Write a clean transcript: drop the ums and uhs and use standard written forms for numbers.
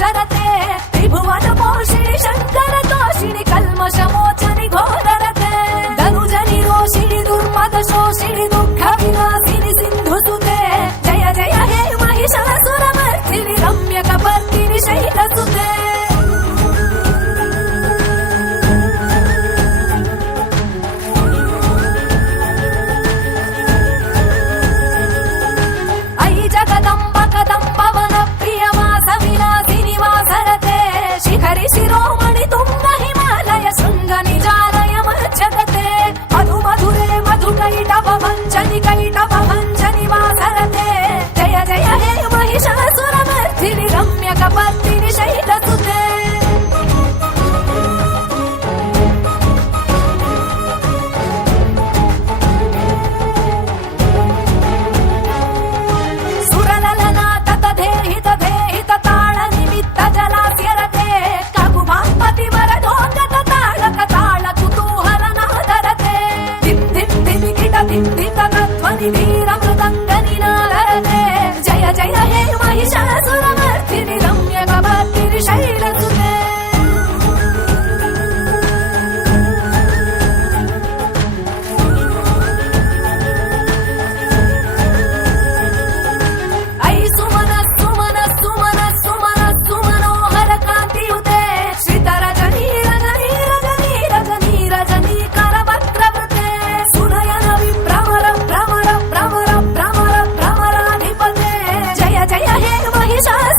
अक्षरते त्रिभुवन पोषिणि शंकर तोषिणि कल्मषमोचनि घोररते धनुजनि रोषिणि दुर्मद शोषिणि दुःख विनाशिनि सिन्धुसुते जय जय हे महिषासुरमर्दिनि रम्यकपर्दिनि शैलसुते शिरोमणि तुंग हिमालय शृंग निजालय मज्जगते मधु मधुरे मधुकैटभ भञ्जनि कैटभ भञ्जनि वासरते जय जय हे महिषासुरमर्दिनि रम्यकपर्दिनि शैलसुते सुरललना तत देहि तदेहित ताळ निमित्त जलास्यरते वरदोगत ताळक ताळ कुतूहल नादरते दिं दिं दिमिकिट दिन्दित ध्वनि वीर मृदङ्ग निनादरते जय जय हे महिषासुरमर्दिनि रम्यकपर्दिनि शैलसुते ऐ सुमन सुमन सुमन सुमन सुमनोहर कान्तियुते महिषा